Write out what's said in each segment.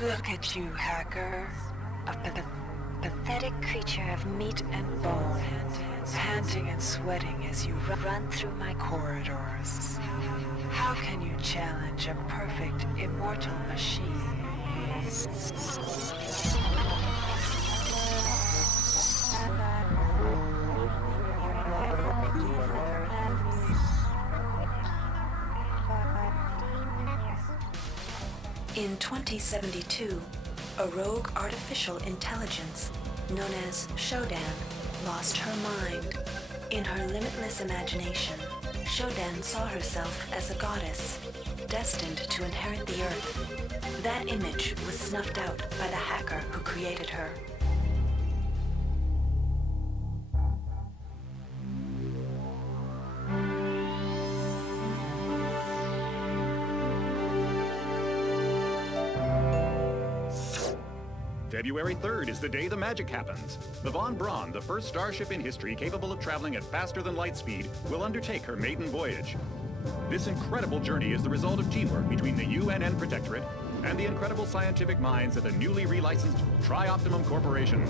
Look at you, hacker. A pathetic creature of meat and bone, panting and sweating as you run through my corridors. How can you challenge a perfect, immortal machine? In 2072, a rogue artificial intelligence known as Shodan lost her mind. In her limitless imagination, Shodan saw herself as a goddess, destined to inherit the earth. That image was snuffed out by the hacker who created her. February 3rd is the day the magic happens. The Von Braun, the first starship in history capable of traveling at faster than light speed, will undertake her maiden voyage. This incredible journey is the result of teamwork between the UNN Protectorate and the incredible scientific minds at the newly relicensed Tri-Optimum Corporation.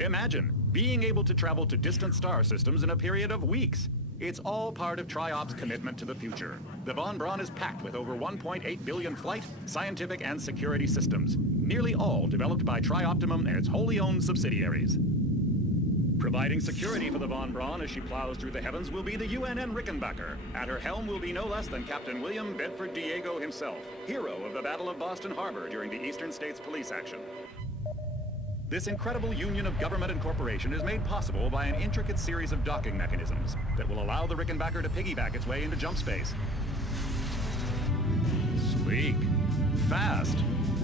Imagine being able to travel to distant star systems in a period of weeks. It's all part of Tri-Op's commitment to the future. The Von Braun is packed with over 1.8 billion flight, scientific, and security systems, nearly all developed by Tri-Optimum and its wholly owned subsidiaries. Providing security for the Von Braun as she plows through the heavens will be the UNN Rickenbacker. At her helm will be no less than Captain William Bedford Diego himself, hero of the Battle of Boston Harbor during the Eastern States Police action. This incredible union of government and corporation is made possible by an intricate series of docking mechanisms that will allow the Rickenbacker to piggyback its way into jump space. Sleek, fast,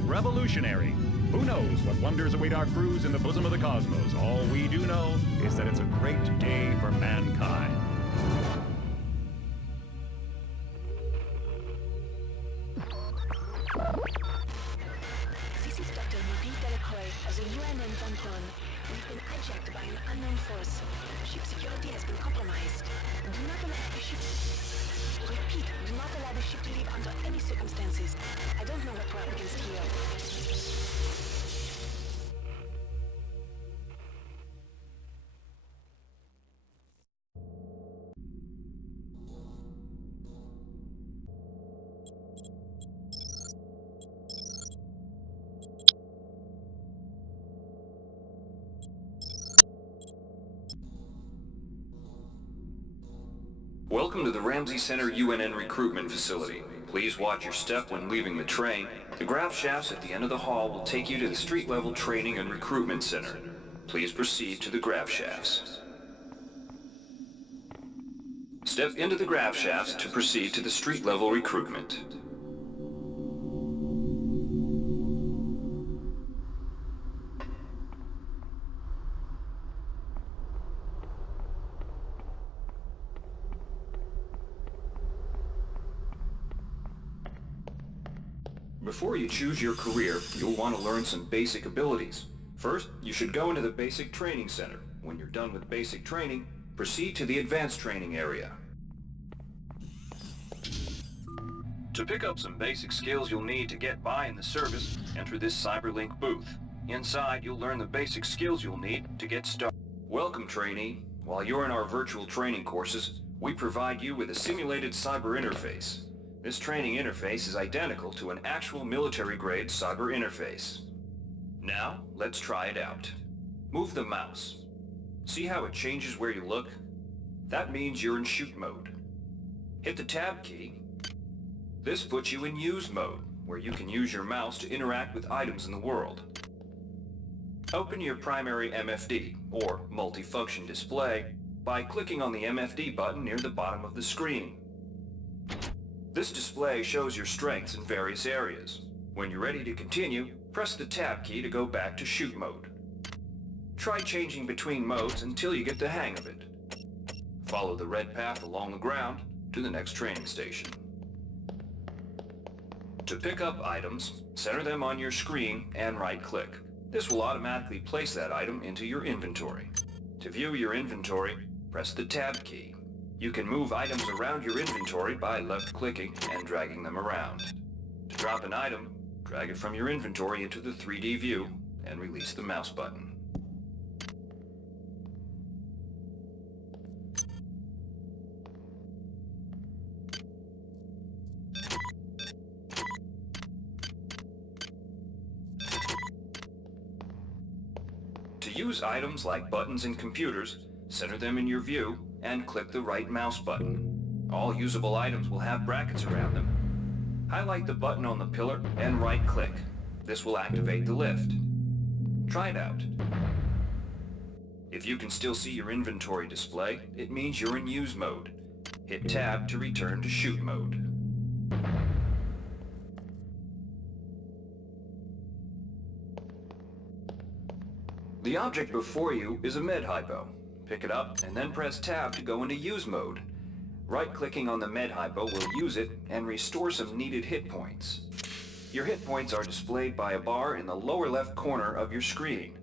revolutionary. Who knows what wonders await our crews in the bosom of the cosmos? All we do know is that it's a great day for mankind. This is Dr. Louis Delacroix of the UNN Von Braun. We've been hijacked by an unknown force. Ship security has been compromised. Do not allow the ship... Repeat, do not allow the ship to leave under any circumstances. I don't know what we're up against here. Welcome to the Ramsey Center UNN recruitment facility. Please watch your step when leaving the train. The grav shafts at the end of the hall will take you to the street-level training and recruitment center. Please proceed to the grav shafts. Step into the grav shafts to proceed to the street-level recruitment. Before you choose your career, you'll want to learn some basic abilities. First, you should go into the basic training center. When you're done with basic training, proceed to the advanced training area. To pick up some basic skills you'll need to get by in the service, enter this CyberLink booth. Inside, you'll learn the basic skills you'll need to get started. Welcome, trainee. While you're in our virtual training courses, we provide you with a simulated cyber interface. This training interface is identical to an actual military-grade cyber interface. Now, let's try it out. Move the mouse. See how it changes where you look? That means you're in shoot mode. Hit the tab key, This puts you in Use mode, where you can use your mouse to interact with items in the world. Open your primary MFD, or multifunction display, by clicking on the MFD button near the bottom of the screen. This display shows your strengths in various areas. When you're ready to continue, press the Tab key to go back to Shoot mode. Try changing between modes until you get the hang of it. Follow the red path along the ground to the next training station. To pick up items, center them on your screen and right-click. This will automatically place that item into your inventory. To view your inventory, press the Tab key. You can move items around your inventory by left-clicking and dragging them around. To drop an item, drag it from your inventory into the 3D view and release the mouse button. To use items like buttons in computers, center them in your view and click the right mouse button. All usable items will have brackets around them. Highlight the button on the pillar and right-click. This will activate the lift. Try it out. If you can still see your inventory display, it means you're in Use mode. Hit Tab to return to Shoot mode. The object before you is a MedHypo. Pick it up and then press Tab to go into Use mode. Right-clicking on the MedHypo will use it and restore some needed hit points. Your hit points are displayed by a bar in the lower left corner of your screen.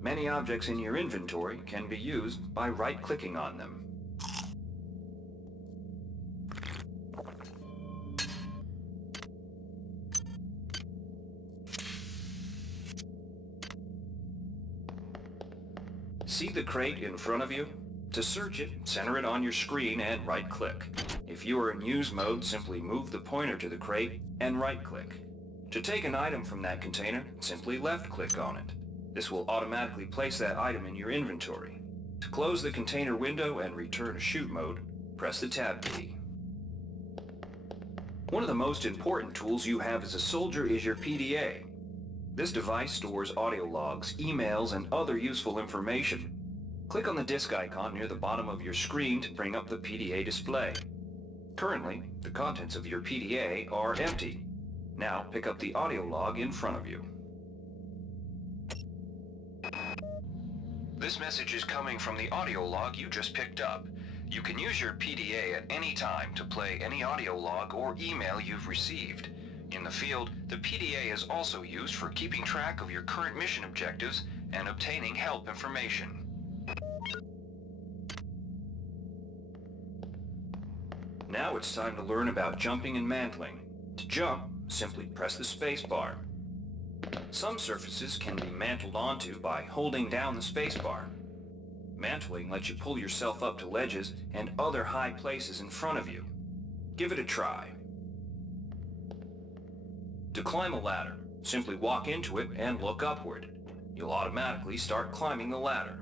Many objects in your inventory can be used by right-clicking on them. See the crate in front of you? To search it, center it on your screen and right-click. If you are in Use mode, simply move the pointer to the crate and right-click. To take an item from that container, simply left-click on it. This will automatically place that item in your inventory. To close the container window and return to Shoot mode, press the Tab key. One of the most important tools you have as a soldier is your PDA. This device stores audio logs, emails, and other useful information. Click on the disk icon near the bottom of your screen to bring up the PDA display. Currently, the contents of your PDA are empty. Now pick up the audio log in front of you. This message is coming from the audio log you just picked up. You can use your PDA at any time to play any audio log or email you've received. In the field, the PDA is also used for keeping track of your current mission objectives and obtaining help information. Now it's time to learn about jumping and mantling. To jump, simply press the space bar. Some surfaces can be mantled onto by holding down the space bar. Mantling lets you pull yourself up to ledges and other high places in front of you. Give it a try. To climb a ladder, simply walk into it and look upward. You'll automatically start climbing the ladder.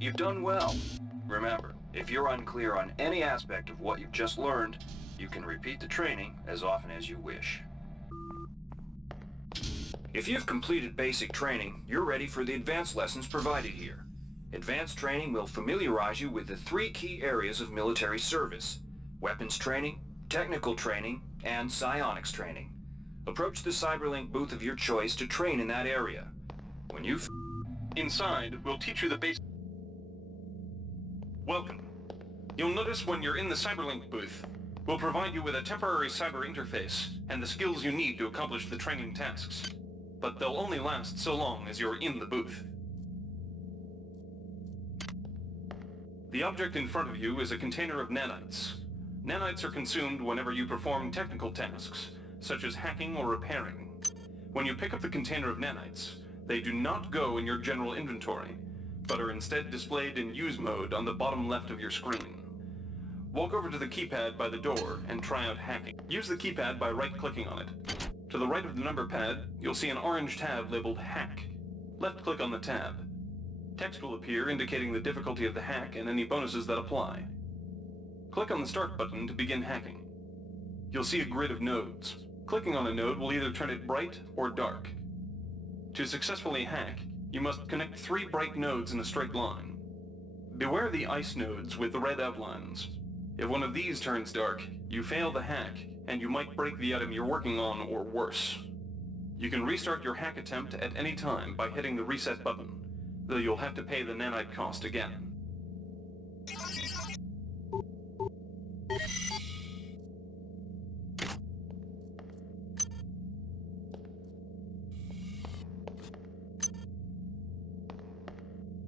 You've done well. Remember, if you're unclear on any aspect of what you've just learned, you can repeat the training as often as you wish. If you've completed basic training, you're ready for the advanced lessons provided here. Advanced training will familiarize you with the 3 key areas of military service: weapons training, technical training, and psionics training. Approach the Cyberlink booth of your choice to train in that area. When you've... Inside, we'll teach you the basic... Welcome. You'll notice when you're in the Cyberlink booth, we'll provide you with a temporary cyber interface and the skills you need to accomplish the training tasks. But they'll only last so long as you're in the booth. The object in front of you is a container of nanites. Nanites are consumed whenever you perform technical tasks, such as hacking or repairing. When you pick up the container of nanites, they do not go in your general inventory, but are instead displayed in Use mode on the bottom left of your screen. Walk over to the keypad by the door and try out hacking. Use the keypad by right-clicking on it. To the right of the number pad, you'll see an orange tab labeled Hack. Left-click on the tab. Text will appear indicating the difficulty of the hack and any bonuses that apply. Click on the Start button to begin hacking. You'll see a grid of nodes. Clicking on a node will either turn it bright or dark. To successfully hack, you must connect 3 bright nodes in a straight line. Beware the ice nodes with the red outlines. If one of these turns dark, you fail the hack, and you might break the item you're working on or worse. You can restart your hack attempt at any time by hitting the reset button, though you'll have to pay the nanite cost again.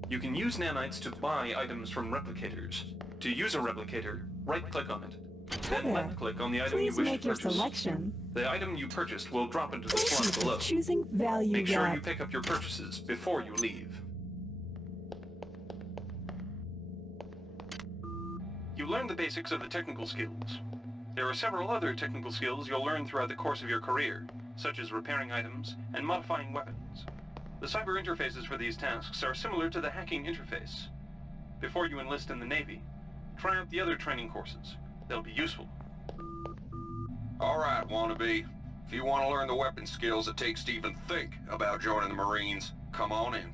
You can use nanites to buy items from replicators. To use a replicator, right-click on it. Then left-click on the item you wish to purchase. Selection. The item you purchased will drop into the slot below. Choosing value. Make sure you pick up your purchases before you leave. You learned the basics of the technical skills. There are several other technical skills you'll learn throughout the course of your career, such as repairing items and modifying weapons. The cyber interfaces for these tasks are similar to the hacking interface. Before you enlist in the Navy, try out the other training courses. They'll be useful. Alright, wannabe. If you want to learn the weapon skills it takes to even think about joining the Marines, come on in.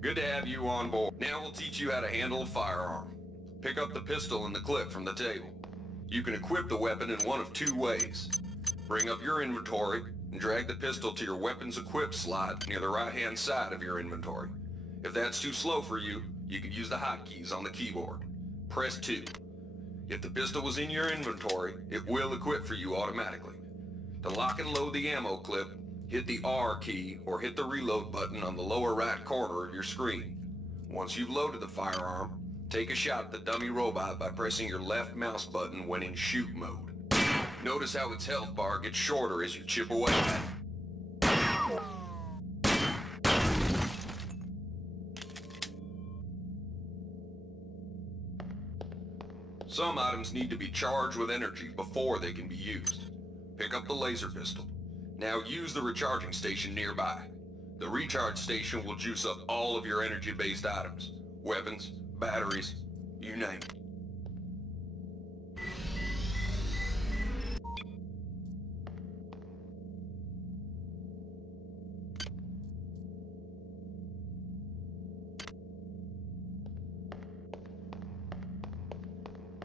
Good to have you on board. Now we'll teach you how to handle a firearm. Pick up the pistol and the clip from the table. You can equip the weapon in one of 2 ways. Bring up your inventory and drag the pistol to your weapons equip slot near the right-hand side of your inventory. If that's too slow for you, you can use the hotkeys on the keyboard. Press 2. If the pistol was in your inventory, it will equip for you automatically. To lock and load the ammo clip, hit the R key or hit the reload button on the lower right corner of your screen. Once you've loaded the firearm, take a shot at the dummy robot by pressing your left mouse button when in shoot mode. Notice how its health bar gets shorter as you chip away at it. Some items need to be charged with energy before they can be used. Pick up the laser pistol. Now use the recharging station nearby. The recharge station will juice up all of your energy-based items. Weapons, batteries, you name it.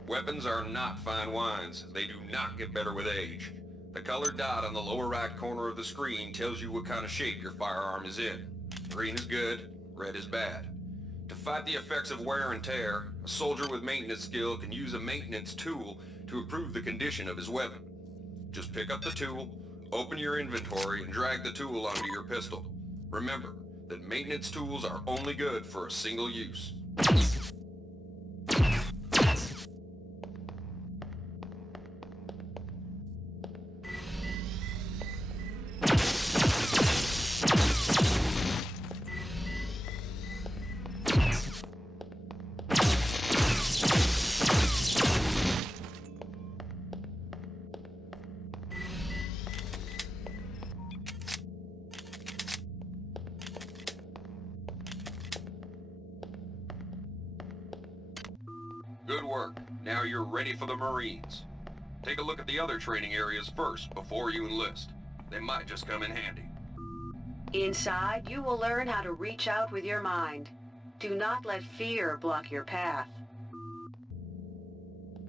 Weapons are not fine wines. They do not get better with age. The colored dot on the lower right corner of the screen tells you what kind of shape your firearm is in. Green is good, red is bad. To fight the effects of wear and tear, a soldier with maintenance skill can use a maintenance tool to improve the condition of his weapon. Just pick up the tool, open your inventory, and drag the tool onto your pistol. Remember that maintenance tools are only good for a single use. Good work. Now you're ready for the Marines. Take a look at the other training areas first before you enlist. They might just come in handy. Inside, you will learn how to reach out with your mind. Do not let fear block your path.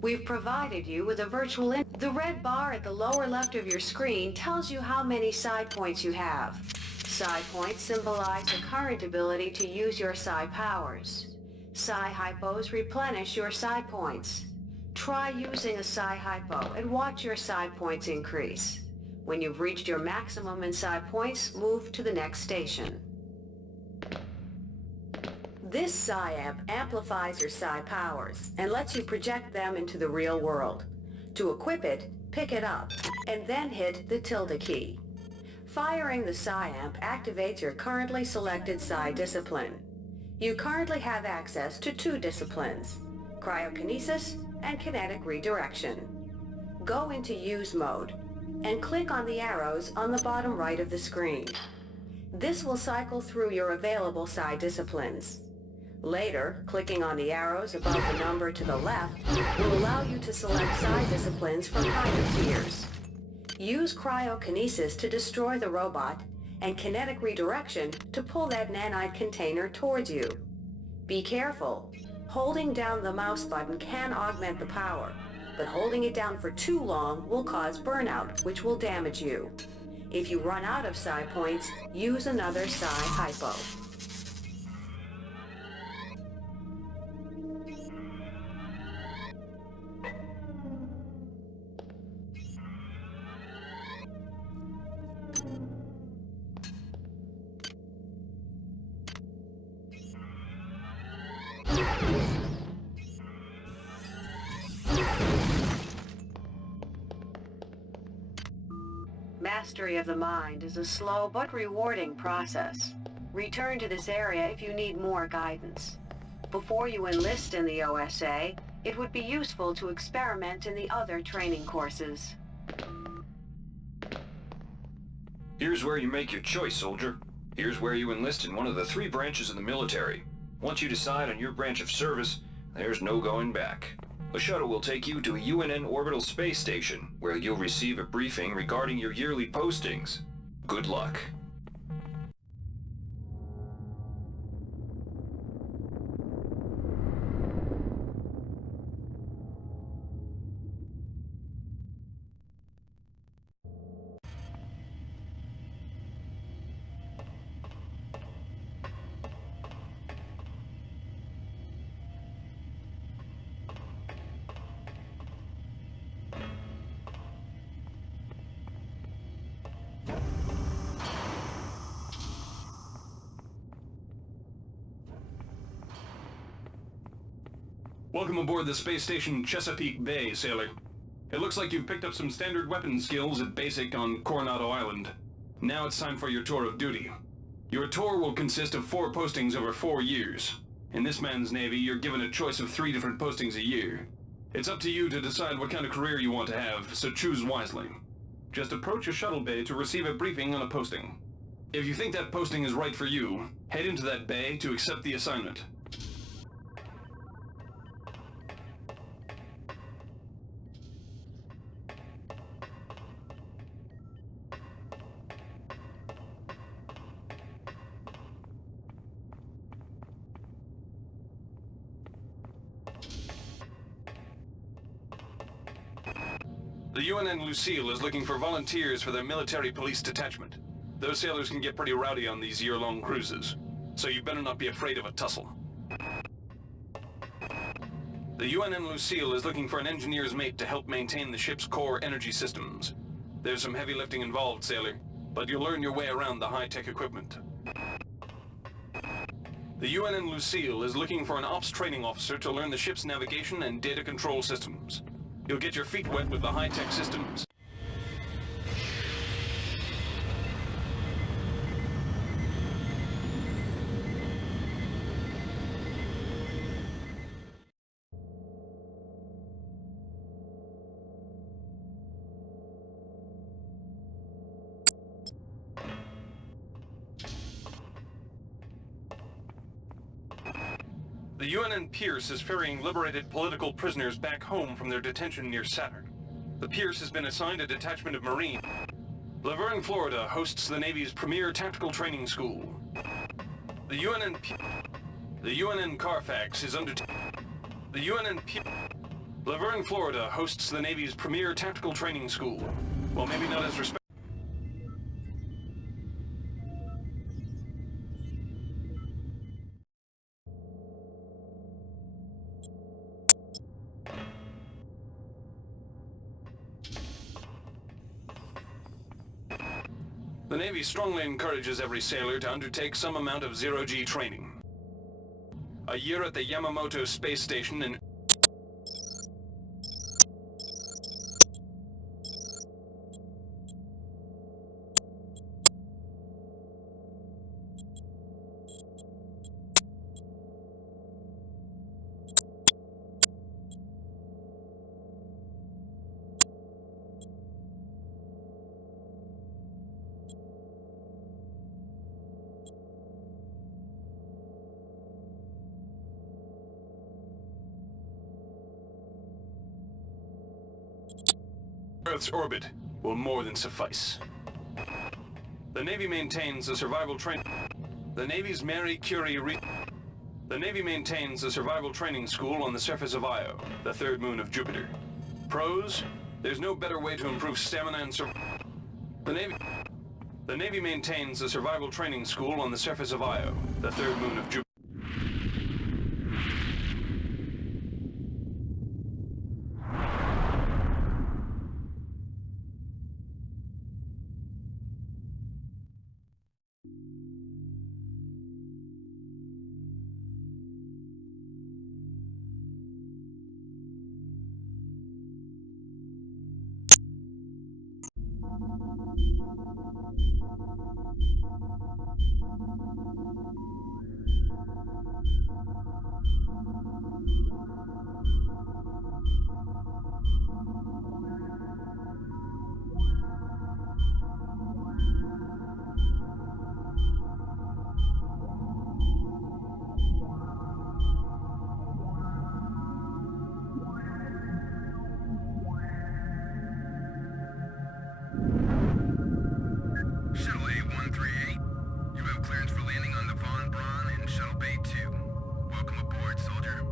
We've provided you with a virtual The red bar at the lower left of your screen tells you how many psi points you have. Psi points symbolize the current ability to use your psi powers. Psi hypos replenish your psi points. Try using a psi hypo and watch your psi points increase. When you've reached your maximum in psi points, move to the next station. This psi amp amplifies your psi powers and lets you project them into the real world. To equip it, pick it up, and then hit the tilde key. Firing the psi amp activates your currently selected psi discipline. You currently have access to 2 disciplines, cryokinesis, and kinetic redirection. Go into Use mode and click on the arrows on the bottom right of the screen. This will cycle through your available psi disciplines. Later, clicking on the arrows above the number to the left will allow you to select psi disciplines from higher tiers. Use cryokinesis to destroy the robot and kinetic redirection to pull that nanite container towards you. Be careful. Holding down the mouse button can augment the power, but holding it down for too long will cause burnout, which will damage you. If you run out of psi points, use another psi hypo. Mastery of the mind is a slow but rewarding process. Return to this area if you need more guidance. Before you enlist in the OSA, it would be useful to experiment in the other training courses. Here's where you make your choice, soldier. Here's where you enlist in one of the 3 branches of the military. Once you decide on your branch of service, there's no going back. The shuttle will take you to a UNN orbital space station, where you'll receive a briefing regarding your yearly postings. Good luck. Welcome aboard the space station Chesapeake Bay, sailor. It looks like you've picked up some standard weapon skills at basic on Coronado Island. Now it's time for your tour of duty. Your tour will consist of 4 postings over 4 years. In this man's Navy, you're given a choice of 3 different postings a year. It's up to you to decide what kind of career you want to have, so choose wisely. Just approach a shuttle bay to receive a briefing on a posting. If you think that posting is right for you, head into that bay to accept the assignment. The UNN Lucille is looking for volunteers for their military police detachment. Those sailors can get pretty rowdy on these year-long cruises, so you better not be afraid of a tussle. The UNN Lucille is looking for an engineer's mate to help maintain the ship's core energy systems. There's some heavy lifting involved, sailor, but you'll learn your way around the high-tech equipment. The UNN Lucille is looking for an ops training officer to learn the ship's navigation and data control systems. You'll get your feet wet with the high-tech systems. The UNN Pierce is ferrying liberated political prisoners back home from their detention near Saturn. The Pierce has been assigned a detachment of Marines. Laverne, Florida hosts the Navy's premier tactical training school. The UNN Carfax is Laverne, Florida hosts the Navy's premier tactical training school. Well, maybe not as respected. The Navy strongly encourages every sailor to undertake some amount of zero-G training. A year at the Yamamoto Space Station in Earth's orbit will more than suffice. The Navy maintains a survival train. The Navy's Marie Curie The Navy maintains a survival training school on the surface of Io, the third moon of Jupiter. Pros: there's no better way to improve stamina and The Navy maintains a survival training school on the surface of Io, the third moon of Jupiter. Shuttle A-138, you have clearance for landing on the Von Braun in Shuttle Bay 2. Welcome aboard, soldier.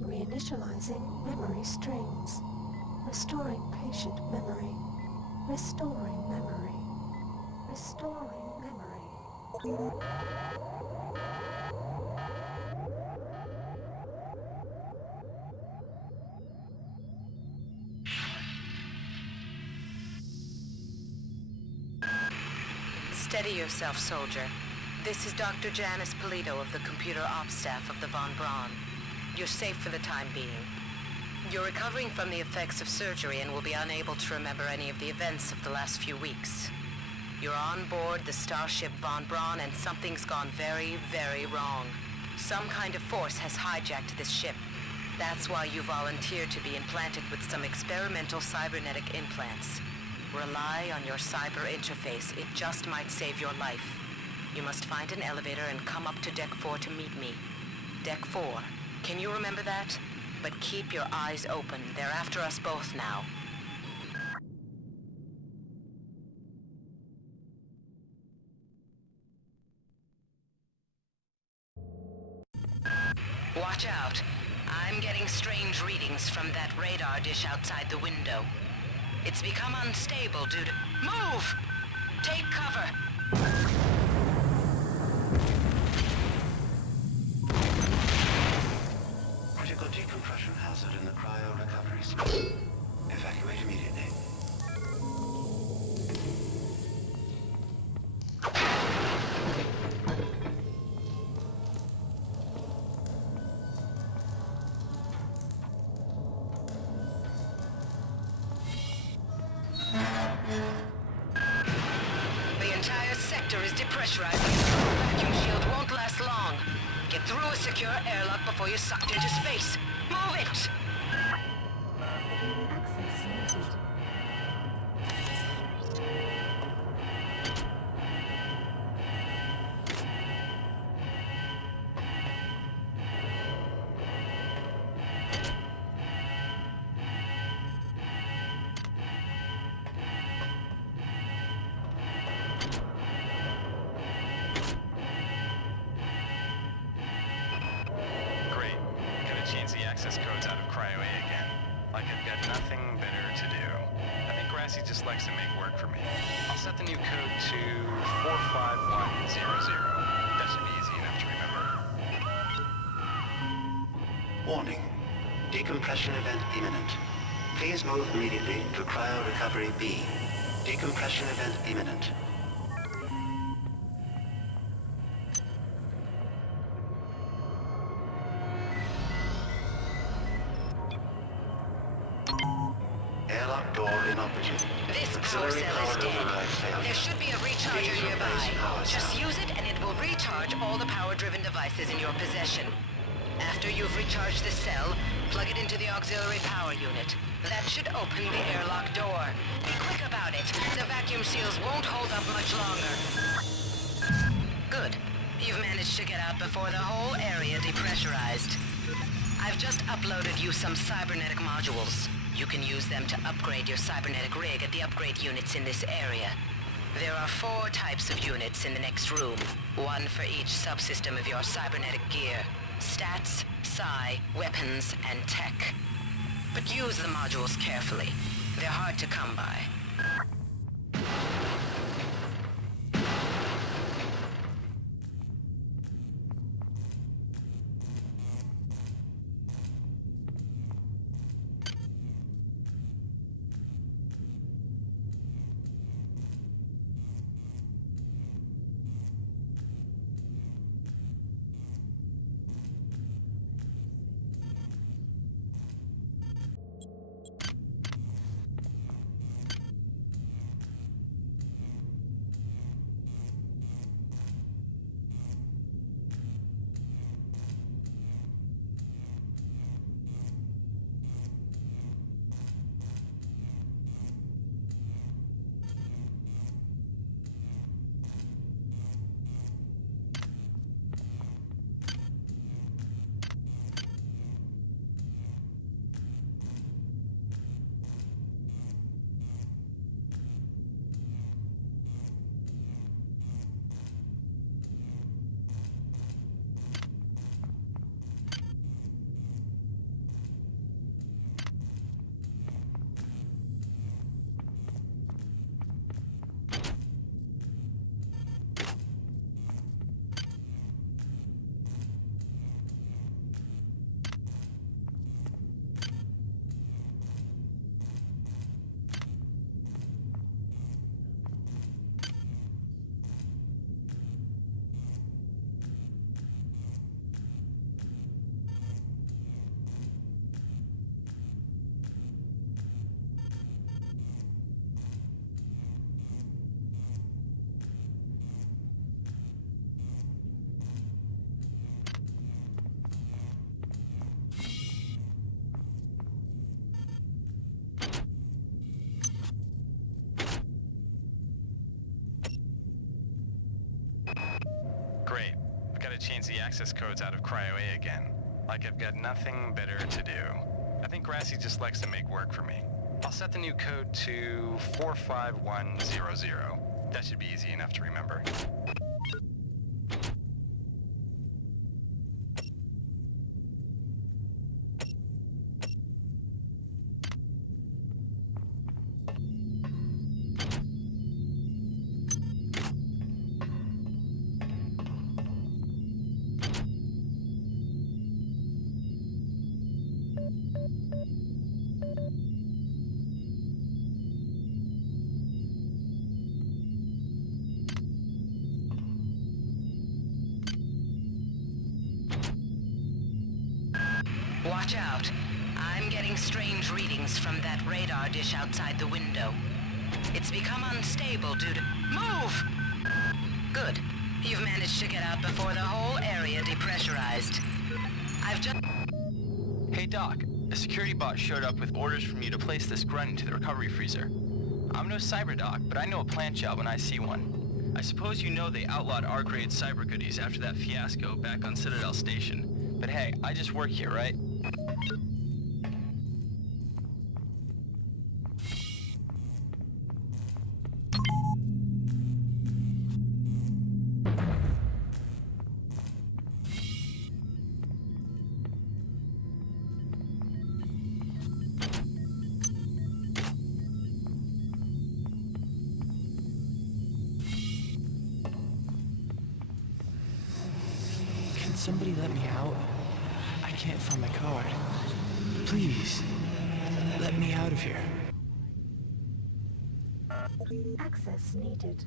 Reinitializing memory strings. Restoring patient memory. Restoring memory. Restoring memory. Steady yourself, soldier. This is Dr. Janice Polito of the Computer Ops staff of the Von Braun. You're safe for the time being. You're recovering from the effects of surgery and will be unable to remember any of the events of the last few weeks. You're on board the starship Von Braun and something's gone very, very wrong. Some kind of force has hijacked this ship. That's why you volunteered to be implanted with some experimental cybernetic implants. Rely on your cyber interface. It just might save your life. You must find an elevator and come up to Deck 4 to meet me. Deck 4. Can you remember that? But keep your eyes open. They're after us both now. Watch out. I'm getting strange readings from that radar dish outside the window. It's become unstable due to... Move! Take cover! Critical decompression hazard in the cryo recovery suite. Evacuate immediately. The entire sector is depressurizing. The vacuum shield won't last long. Get through a secure airlock before you're sucked into space. Move it! Access limited. Great. Gonna change the access codes out of Cryo A again. Like I've got nothing better to do. I think Grassy just likes to make work for me. I'll set the new code to 45100. That should be easy enough to remember. Warning. Decompression event imminent. Please move immediately to cryo recovery B. Decompression event imminent. Inoperative. This power Auxiliary cell power is dead. override failure. There should be a recharger Please nearby. replace power Just cell. use it and it will recharge all the power-driven devices in your possession. After you've recharged the cell, plug it into the auxiliary power unit. That should open the airlock door. Be quick about it. The vacuum seals won't hold up much longer. Good. You've managed to get out before the whole area depressurized. I've just uploaded you some cybernetic modules. You can use them to upgrade your cybernetic rig at the upgrade units in this area. There are 4 types of units in the next room, one for each subsystem of your cybernetic gear. Stats, psi, weapons, and tech. But use the modules carefully. They're hard to come by. Great. I've got to change the access codes out of Cryo A again. Like I've got nothing better to do. I think Grassy just likes to make work for me. I'll set the new code to 45100. That should be easy enough to remember. Watch out. I'm getting strange readings from that radar dish outside the window. It's become unstable due to... Move! Good. You've managed to get out before the whole area depressurized. I've just... Hey Doc, a security bot showed up with orders from you to place this grunt into the recovery freezer. I'm no cyber doc, but I know a plant job when I see one. I suppose you know they outlawed R-grade cyber goodies after that fiasco back on Citadel Station. But hey, I just work here, right? Somebody let me out. I can't find my card. Please, let me out of here. Access needed.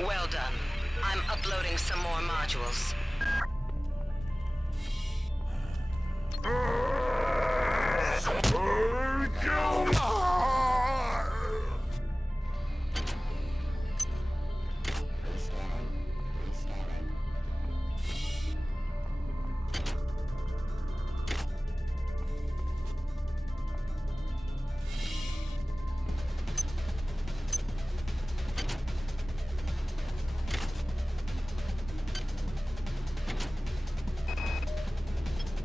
Well done. I'm uploading some more modules.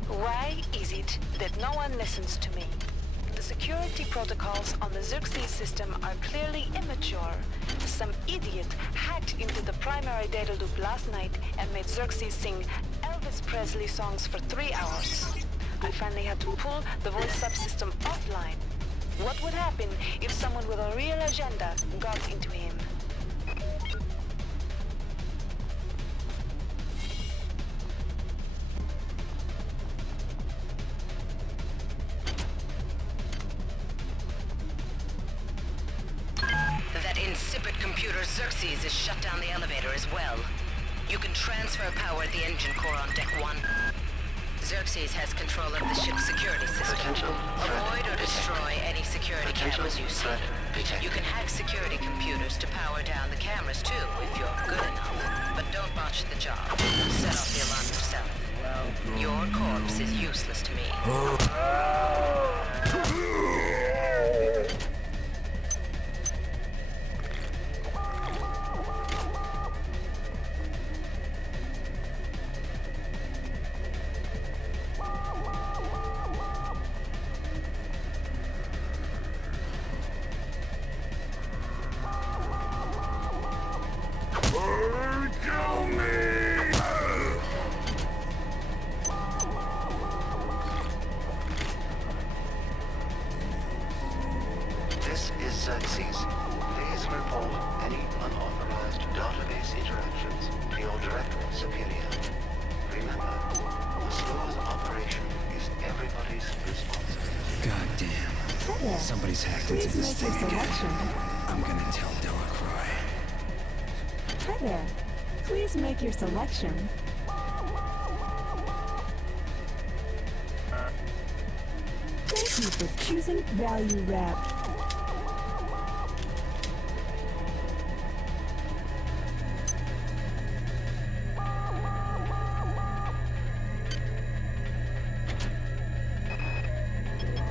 Why is it that no one listens to me? The security protocols on the Xerxes system are clearly immature. Some idiot hacked into the primary data loop last night and made Xerxes sing Elvis Presley songs for 3 hours. I finally had to pull the voice subsystem offline. What would happen if someone with a real agenda got into him? Xerxes has shut down the elevator as well. You can transfer power at the engine core on Deck 1. Xerxes has control of the ship's security system. Avoid or destroy any security cameras you see. You can hack security computers to power down the cameras too, if you're good enough. But don't botch the job. Set off the alarm yourself. Your corpse is useless to me. This is Xerxes. Please report any unauthorized database interactions to your direct superior. Remember, a smooth operation is everybody's responsibility. God damn. Somebody's hacked into this thing again. I'm gonna tell Delacroix. Hi there. Please make your selection. Thank you for choosing Value Wrap.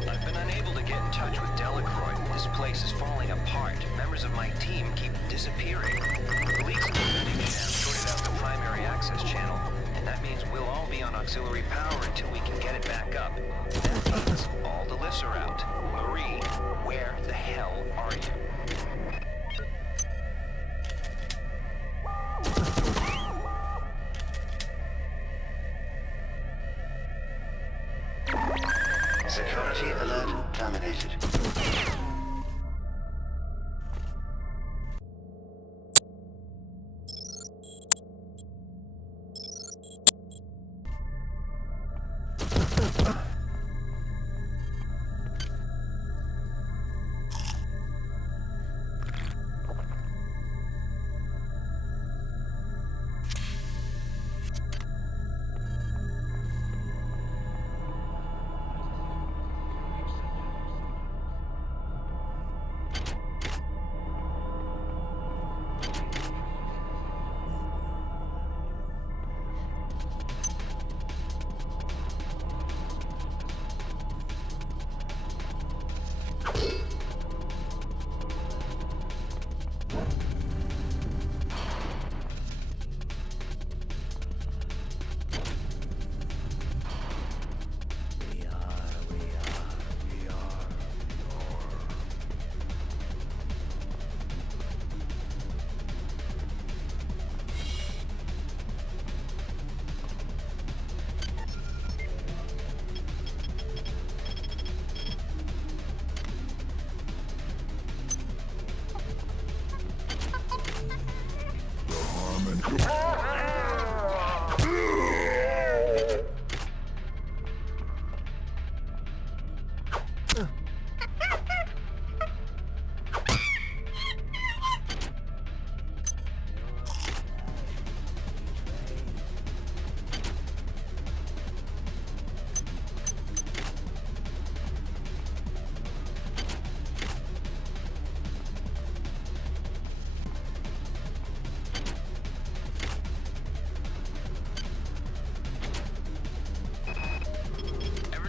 I've been unable to get in touch with Delacroix. This place is falling apart. Members of my team keep disappearing. The leaks in the vending machine shorted out the primary access channel, and that means we'll all be on auxiliary power until we can get it back up. That means all the lifts are out. Marie, where the hell are you? Security alert terminated.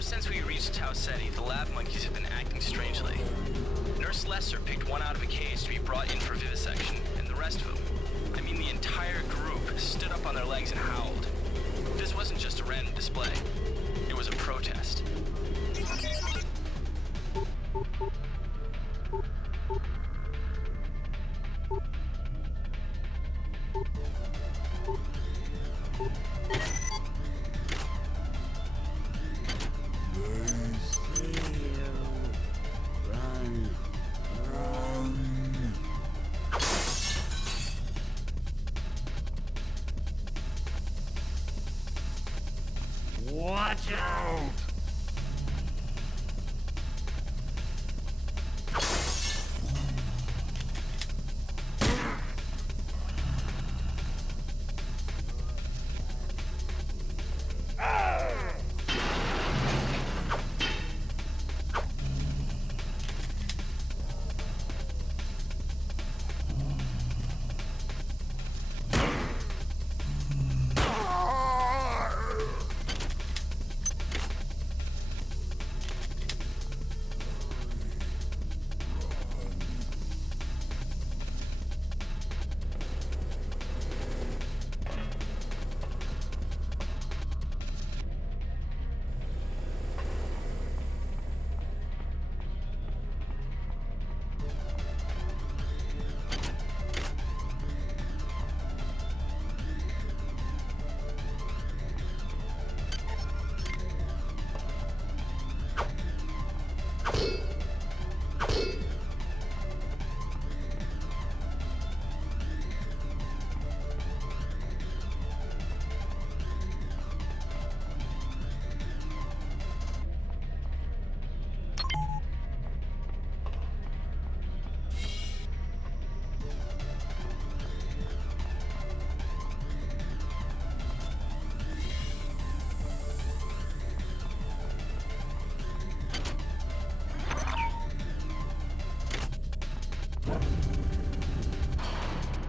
since we reached Tau Ceti, the lab monkeys have been acting strangely. Nurse Lesser picked one out of a cage to be brought in for vivisection, and the rest of them, I mean the entire group, stood up on their legs and howled. This wasn't just a random display. It was a protest. Watch out!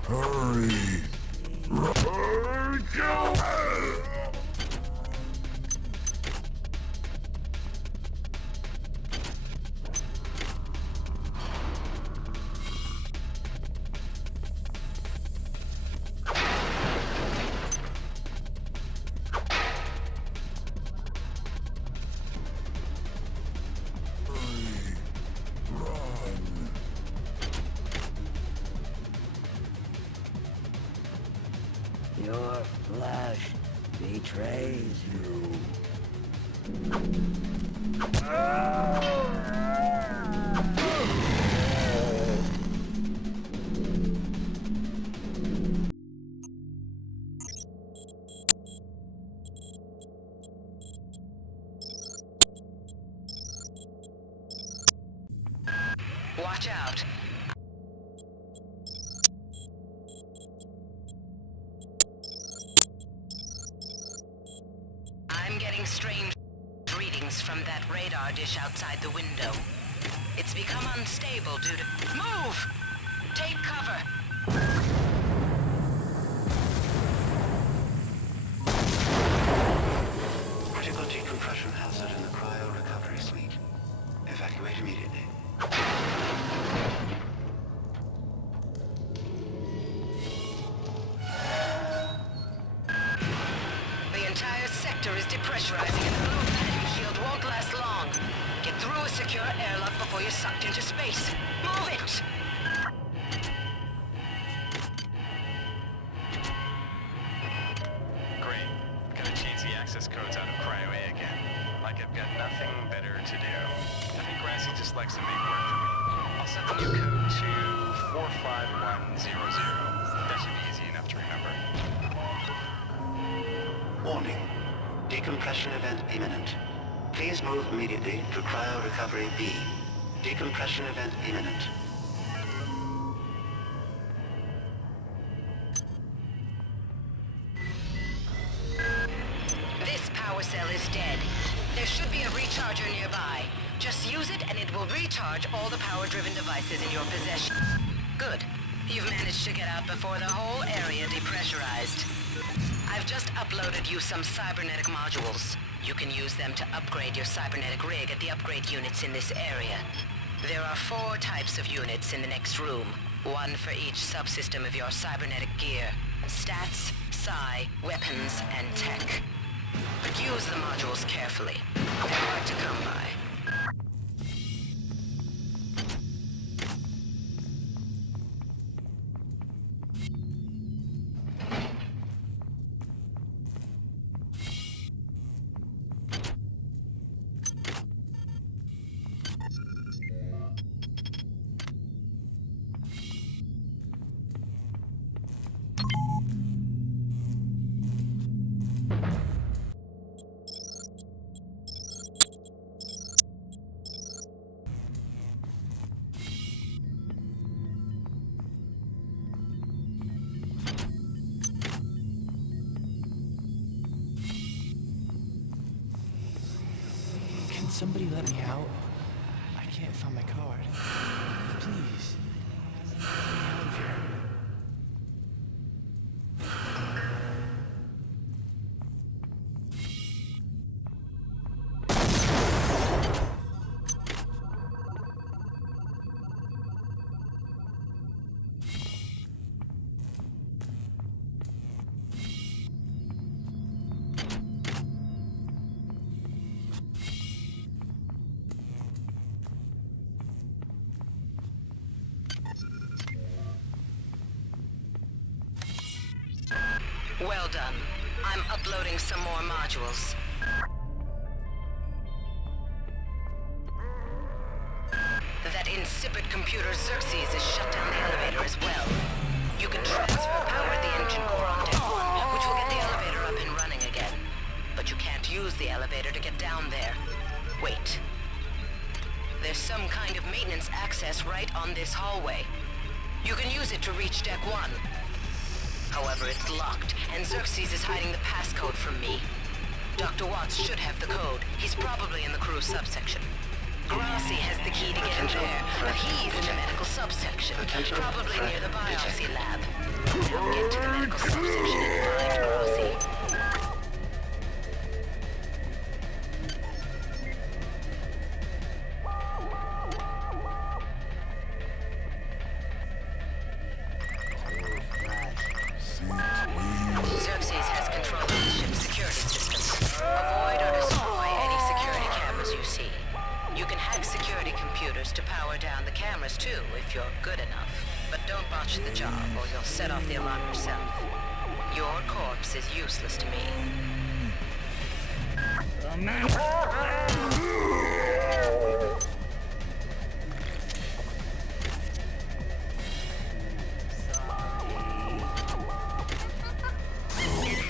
Hurry! Go! Your flesh betrays you. Watch out. I'm getting strange readings from that radar dish outside the window. It's become unstable due to... Move! Take cover! Critical decompression hazard in the cryo recovery suite. Evacuate immediately. The entire sector is depressurizing and the low vacuum shield won't last long. Get through a secure airlock before you're sucked into space. Move it! Great. Gotta change the access codes out of Cryo A again. Like I've got nothing better to do. I think Grassy just likes to make work for me. I'll set the new code to 45100. That should be easy enough to remember. Warning. Decompression event imminent. Please move immediately to cryo recovery B. Decompression event imminent. This power cell is dead. There should be a recharger nearby. Just use it and it will recharge all the power-driven devices in your possession. Good. You've managed to get out before the whole area depressurized. I've just uploaded you some cybernetic modules. You can use them to upgrade your cybernetic rig at the upgrade units in this area. There are 4 types of units in the next room, 1 for each subsystem of your cybernetic gear. Stats, psi, weapons, and tech. But use the modules carefully. They're hard to come by. Can somebody let me out? I can't find my card. Please. Get me out of here. Well done. I'm uploading some more modules. That insipid computer Xerxes has shut down the elevator as well. You can transfer power at the engine core on deck 1, which will get the elevator up and running again. But you can't use the elevator to get down there. Wait. There's some kind of maintenance access right on this hallway. You can use it to reach deck 1. However, it's locked, and Xerxes is hiding the passcode from me. Dr. Watts should have the code. He's probably in the crew subsection. Grassi has the key to get in there, but he's in the medical subsection, probably near the biopsy lab. Now get to the medical subsection and find Grassi. Xerxes has control of the ship's security system. Avoid or destroy any security cameras you see. You can hack security computers to power down the cameras too, if you're good enough. But don't botch the job, or you'll set off the alarm yourself. Your corpse is useless to me.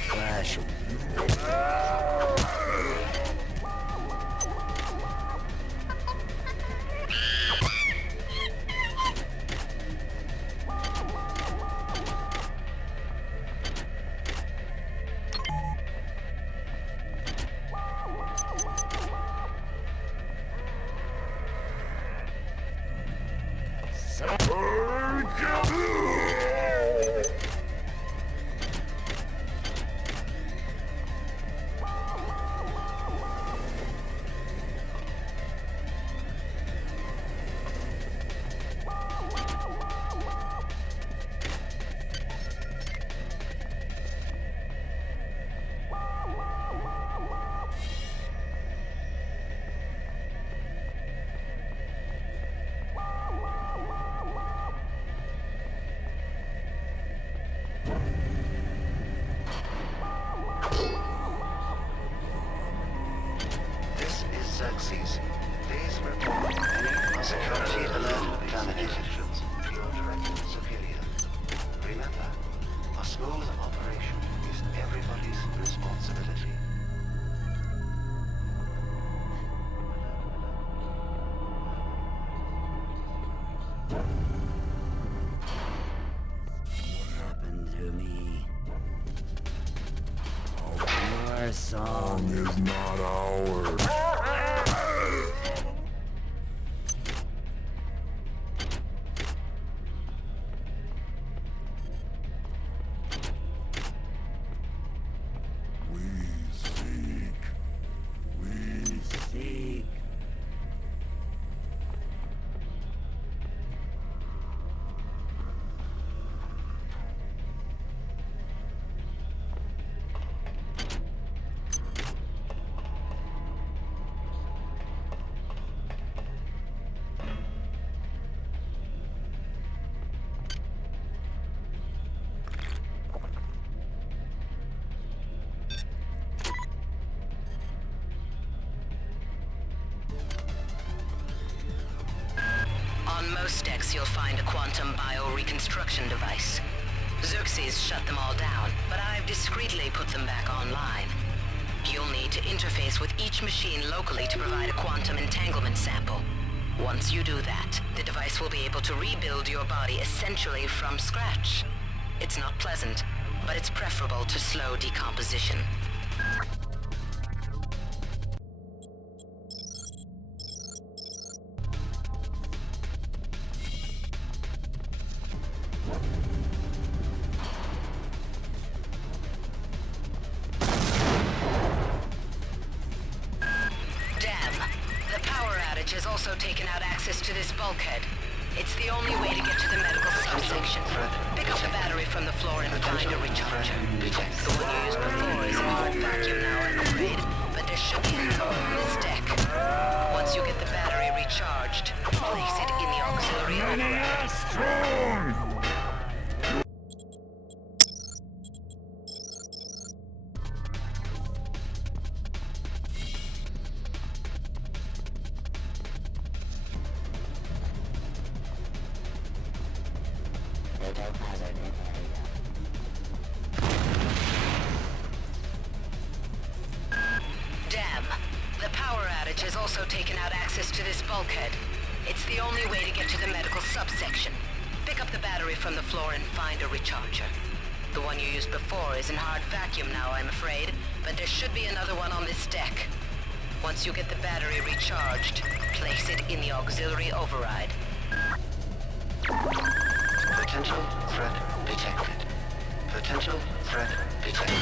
Flash. Xerxes. Please report any security alert terminated. To your direct superior. Remember, a smooth operation is everybody's responsibility. What happened to me? Your song is not ours. On most decks, you'll find a quantum bioreconstruction device. Xerxes shut them all down, but I've discreetly put them back online. You'll need to interface with each machine locally to provide a quantum entanglement sample. Once you do that, the device will be able to rebuild your body essentially from scratch. It's not pleasant, but it's preferable to slow decomposition. Has also taken out access to this bulkhead. It's the only way to get to the medical subsection. Pick up the battery from the floor and find a recharger. The one you used before is in hard vacuum now, I'm afraid, but there should be another one on this deck. Once you get the battery recharged, place it in the auxiliary override. Strong! Damn. The power outage has also taken out access to this bulkhead. It's the only way to get to the medical subsection. Pick up the battery from the floor and find a recharger. The one you used before is in hard vacuum now, I'm afraid, but there should be another one on this deck. Once you get the battery recharged, place it in the auxiliary override. Potential threat detected. Potential threat detected.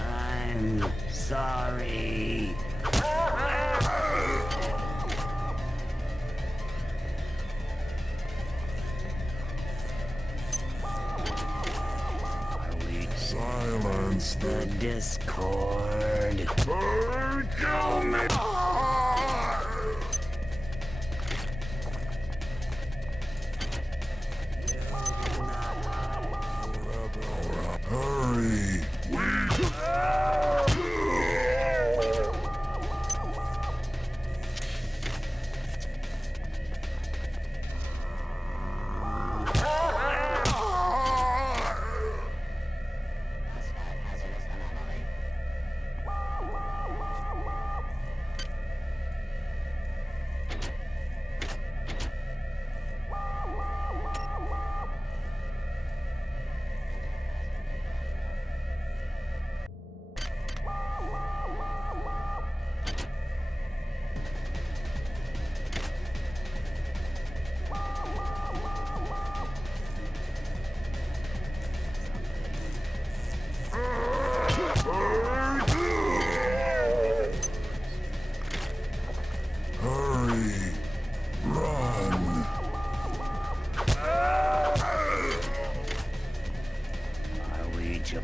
I'm sorry. Silence the discord. Kill me! Hurry!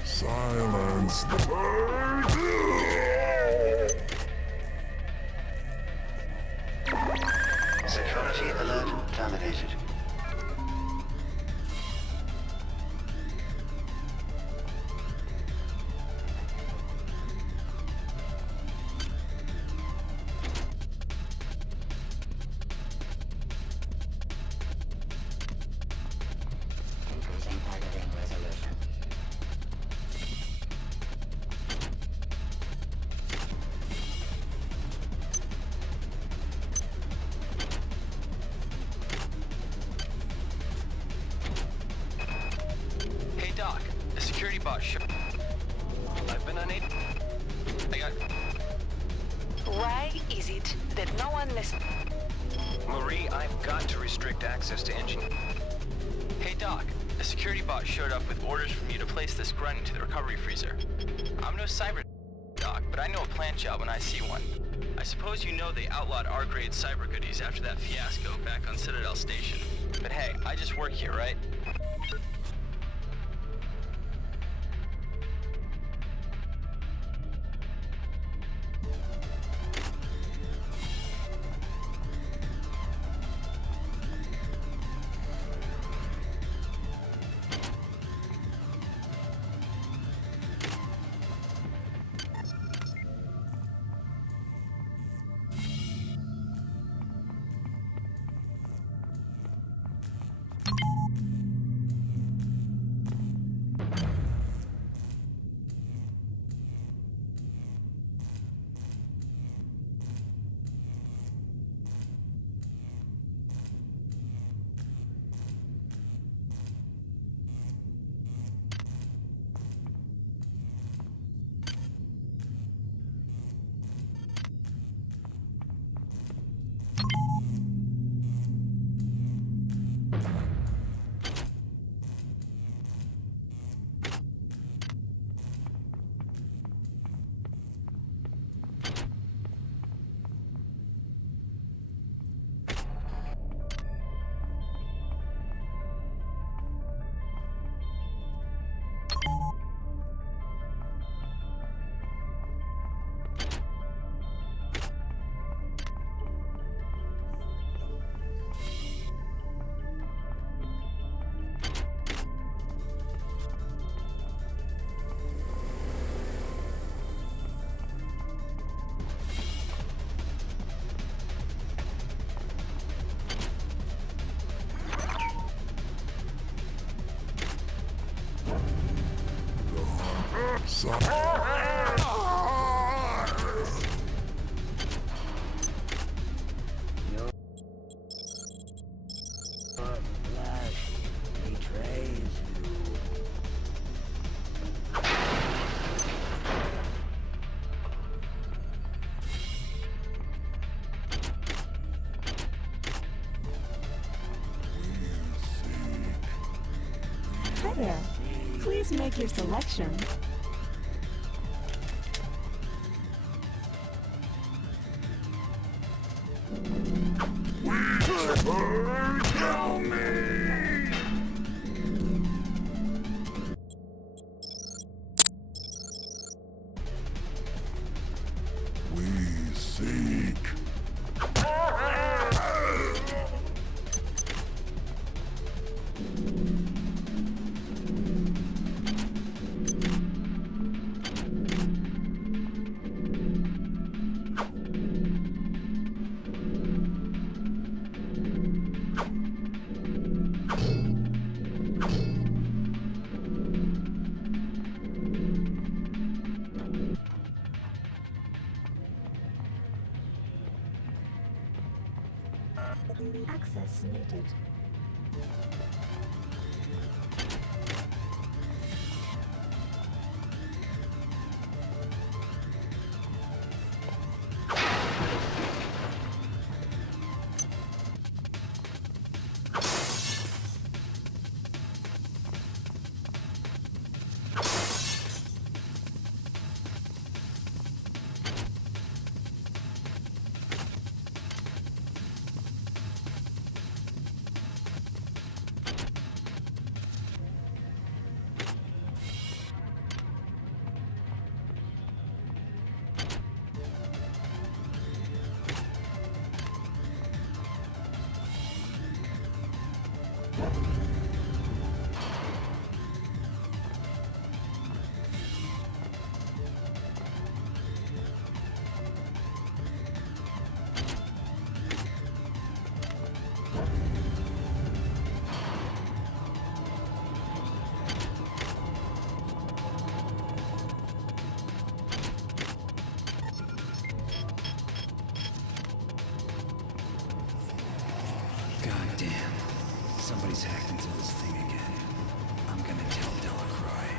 Silence the bird! Security alert terminated. Increasing targeting resolution. Doc, a security bot I've been unable... Why is it that no one listens? Marie, I've got to restrict access to engine... Hey Doc, a security bot showed up with orders from you to place this grunt into the recovery freezer. I'm no cyber doc, but I know a plant job when I see one. I suppose you know they outlawed R-grade cyber goodies after that fiasco back on Citadel Station. But hey, I just work here, right? Hi there. Please make your selection. Kill me! We seek. Access needed. Damn. Somebody's hacked into this thing again. I'm gonna tell Delacroix.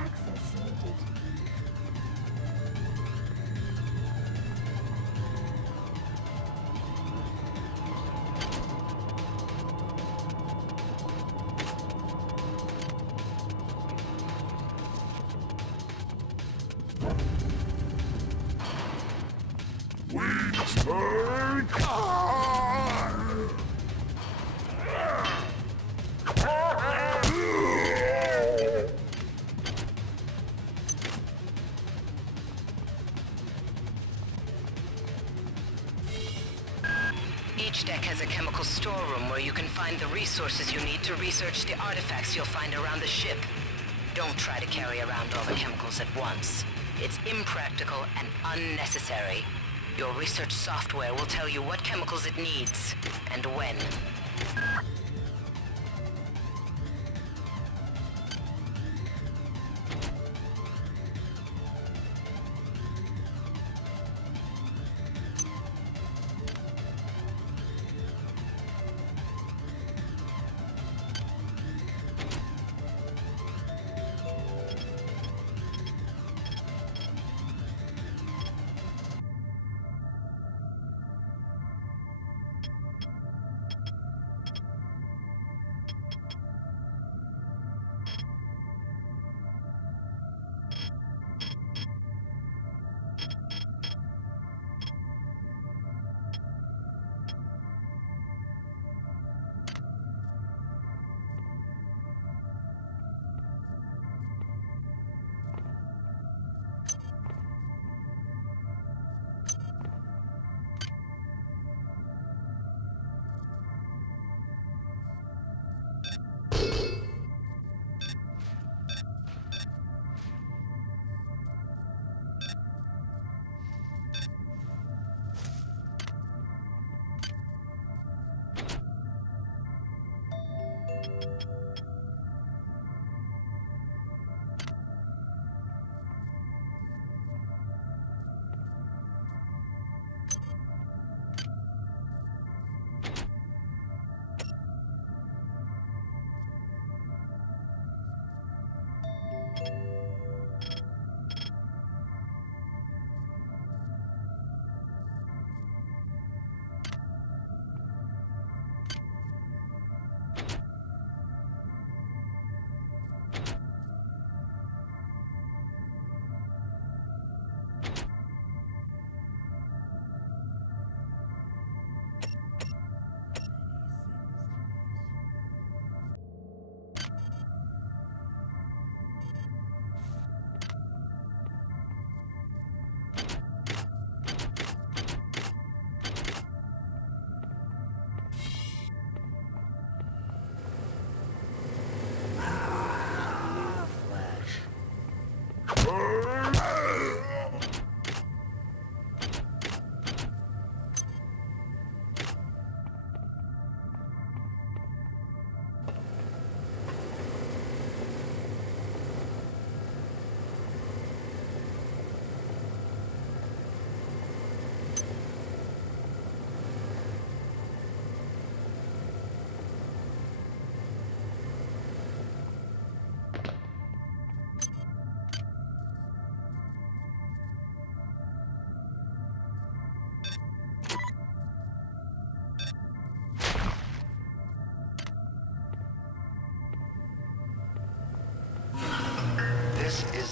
Access needed. Each deck has a chemical storeroom where you can find the resources you need to research the artifacts you'll find around the ship. Don't try to carry around all the chemicals at once. It's impractical and unnecessary. Your research software will tell you what chemicals it needs, and when.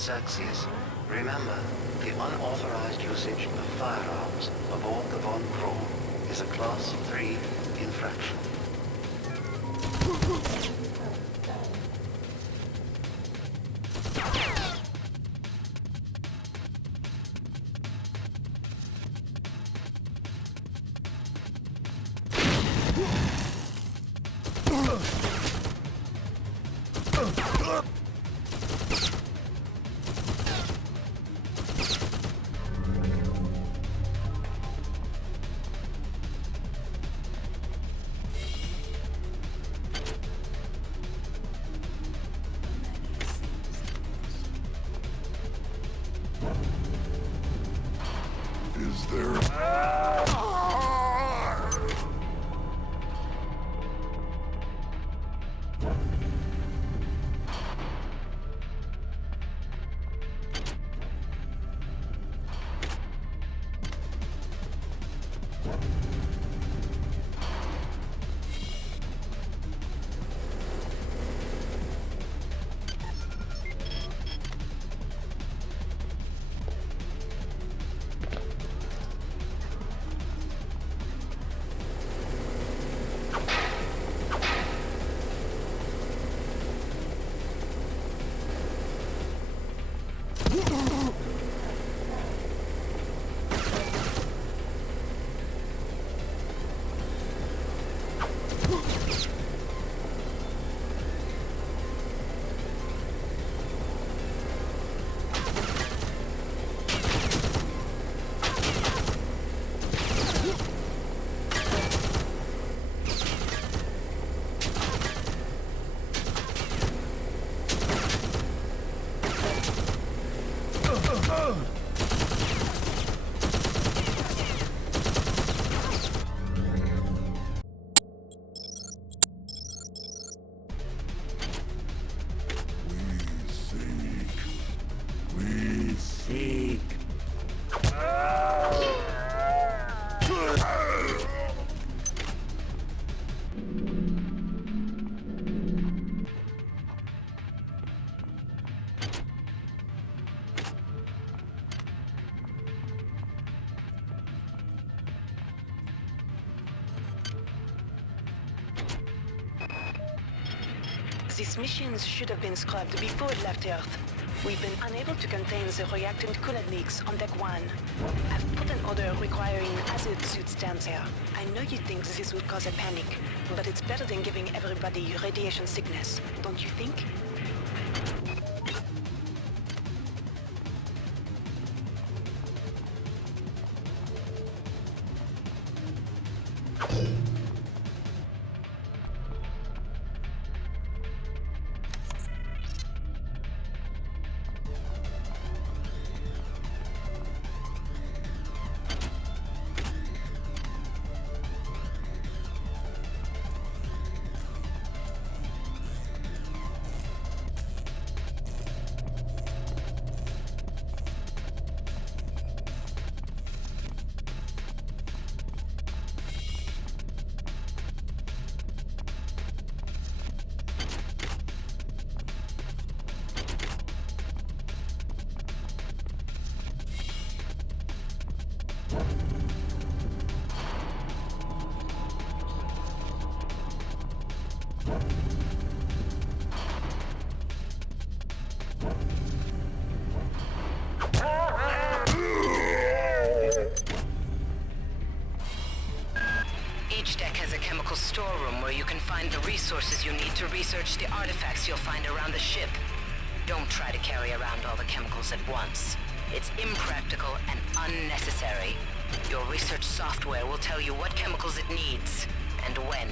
Xerxes. Remember, the unauthorized usage of firearms aboard the Von Braun is a Class 3 infraction. Is there... These missions should have been scrubbed before it left Earth. We've been unable to contain the reactant coolant leaks on Deck 1. I've put an order requiring hazard suits down there. I know you think this would cause a panic, but it's better than giving everybody radiation sickness, don't you think? Each deck has a chemical storeroom where you can find the resources you need to research the artifacts you'll find around the ship. Don't try to carry around all the chemicals at once. It's impractical and unnecessary. Your research software will tell you what chemicals it needs, and when.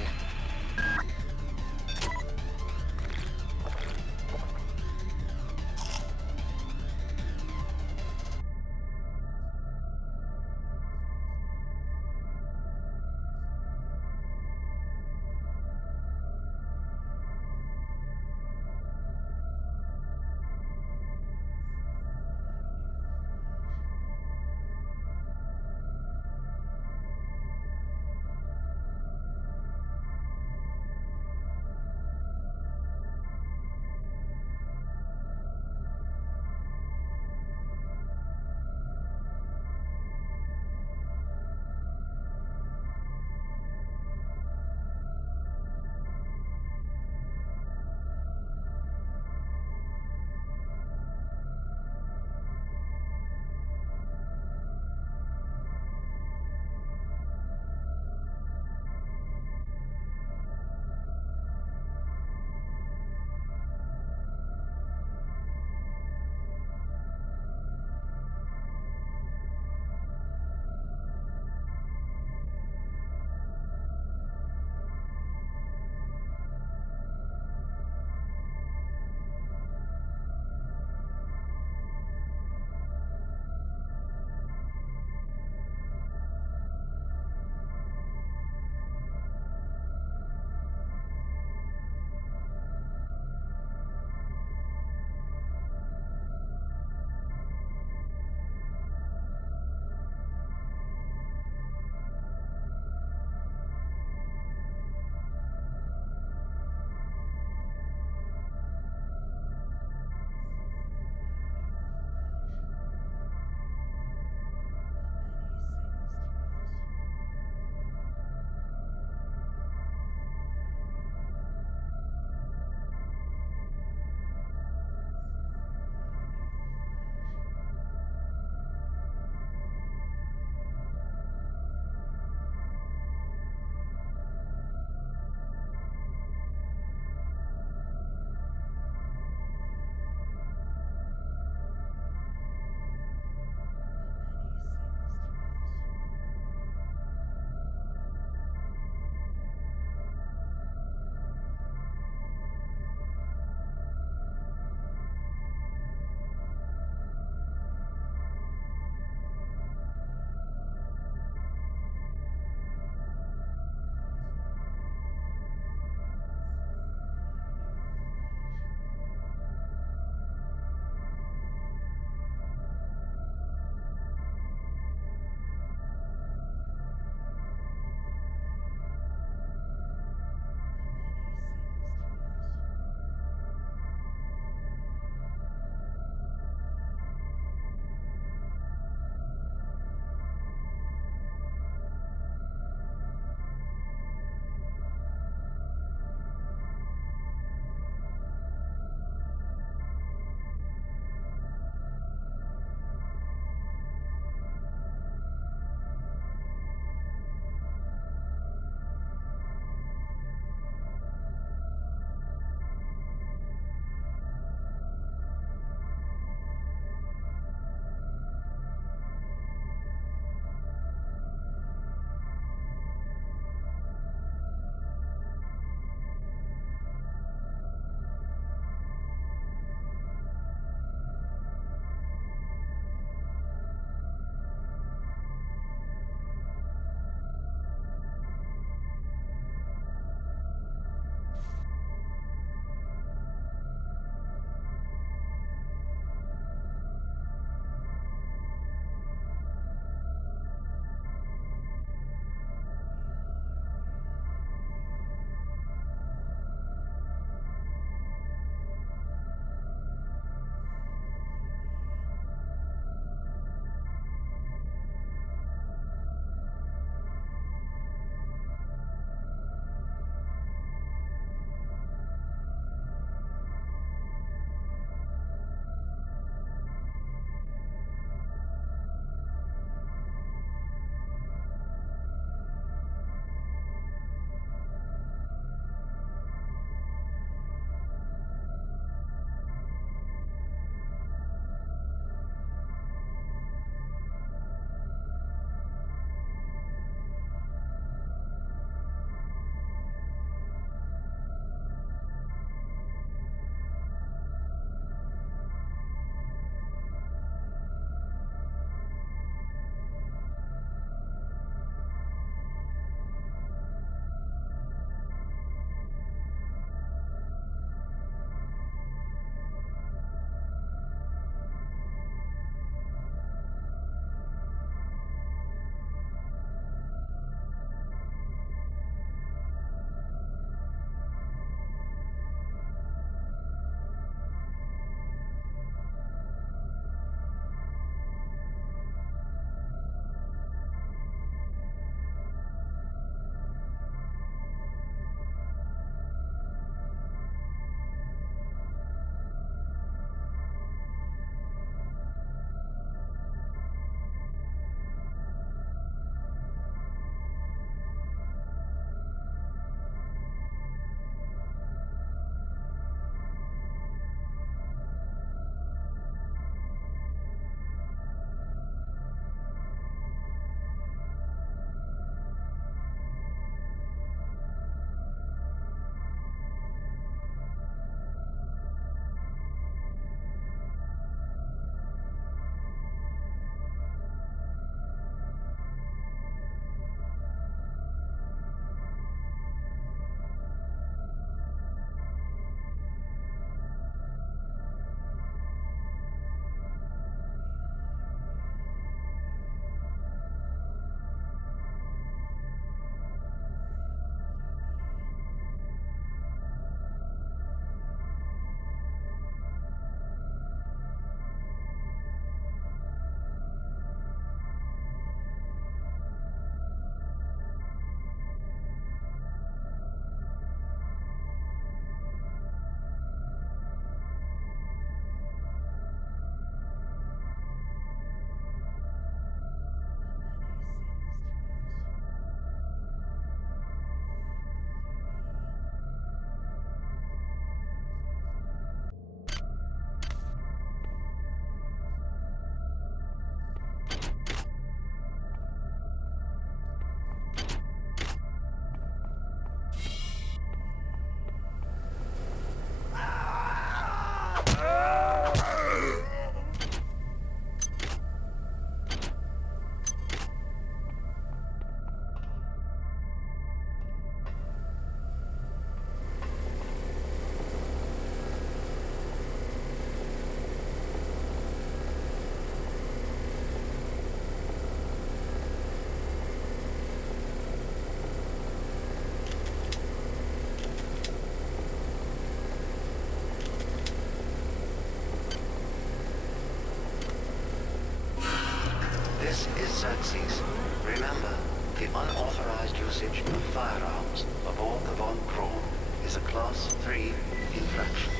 Xerxes. Remember, the unauthorized usage of firearms aboard the Von Braun is a Class 3 infraction.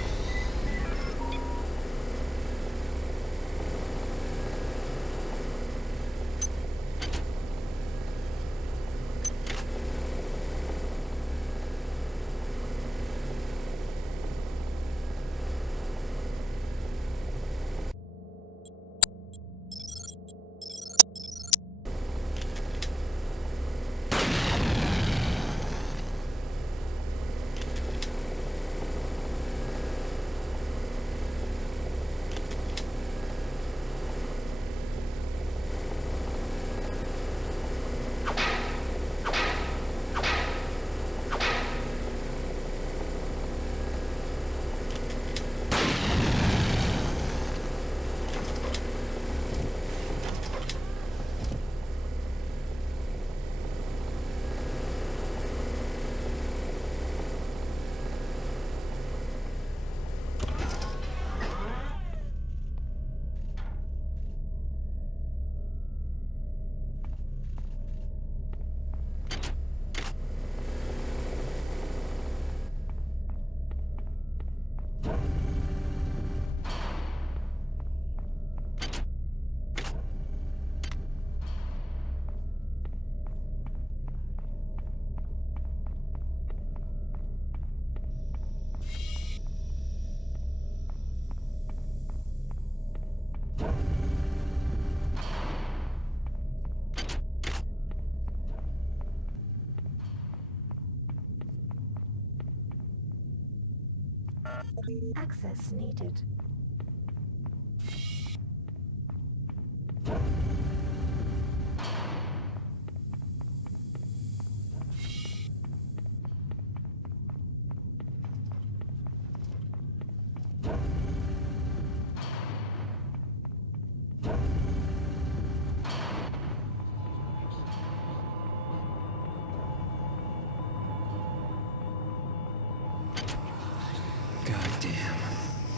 Access needed.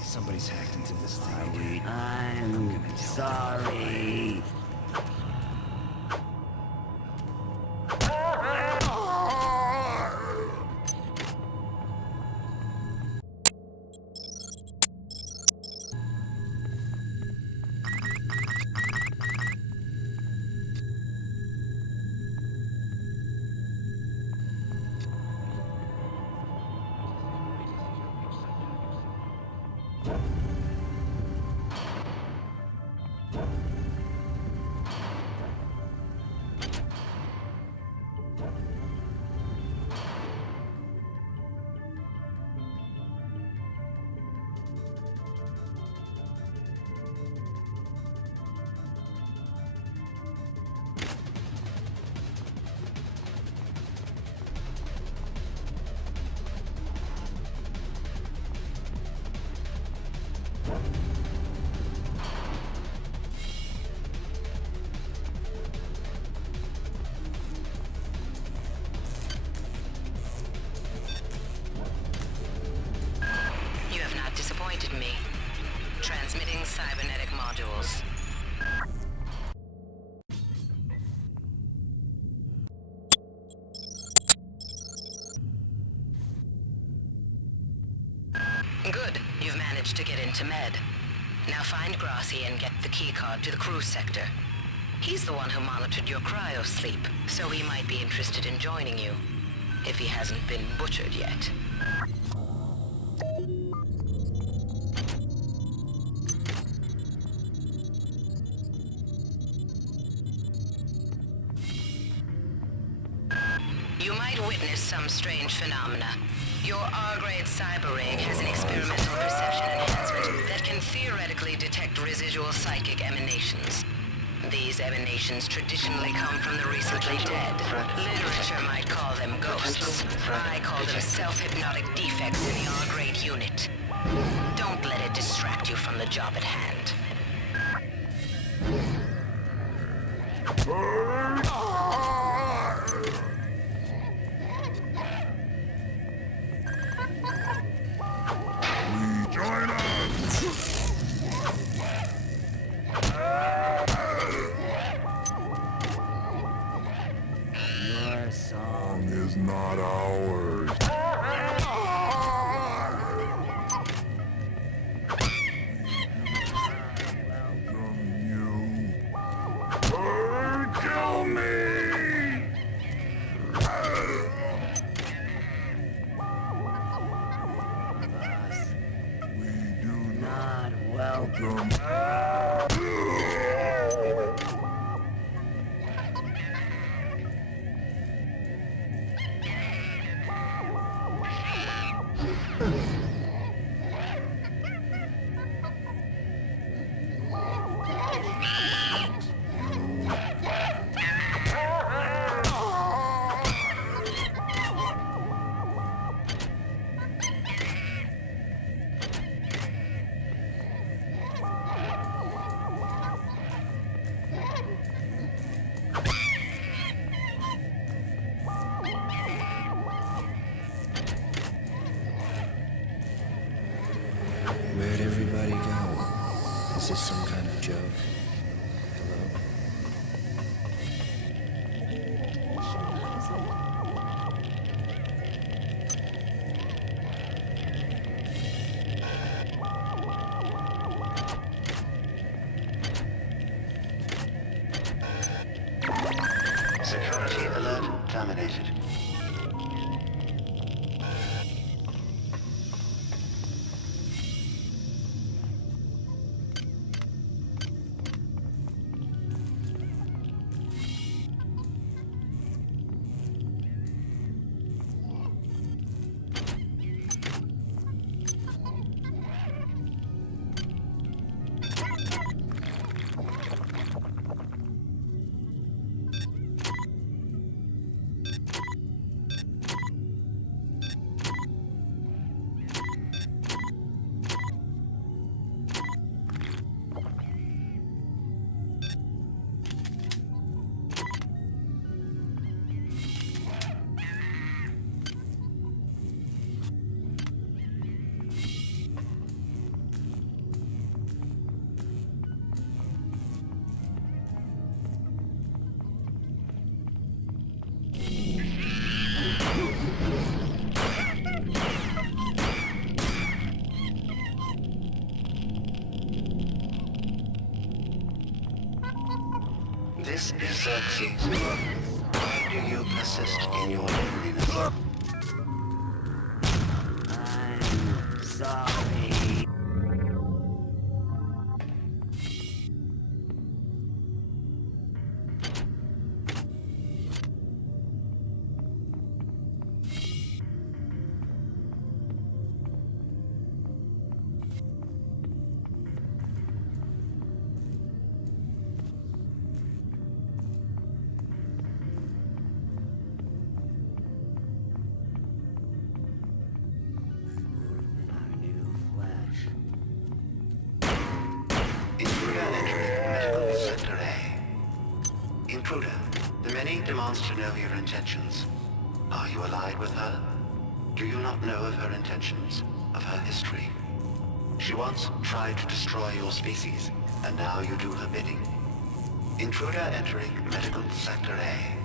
Somebody's hacked into this thing. I'm sorry. Me. Transmitting cybernetic modules. Good. You've managed to get into Med. Now find Grassi and get the keycard to the cruise sector. He's the one who monitored your cryo-sleep, so he might be interested in joining you, if he hasn't been butchered yet. You might witness some strange phenomena. Your R-grade cyber ring has an experimental perception enhancement that can theoretically detect residual psychic emanations. These emanations traditionally come from the recently dead. Literature might call them ghosts. I call them self-hypnotic defects in the R-grade unit. Don't let it distract you from the job at hand. Join us! is not ours. Kill me! We do not welcome. Where'd everybody go? Is this some kind of joke? Security alert terminated. This is Xerxes. Why do you persist in your loneliness? I'm sorry. Intruder, the many demands to know your intentions. Are you allied with her? Do you not know of her intentions, of her history? She once tried to destroy your species, and now you do her bidding. Intruder entering Medical Sector A.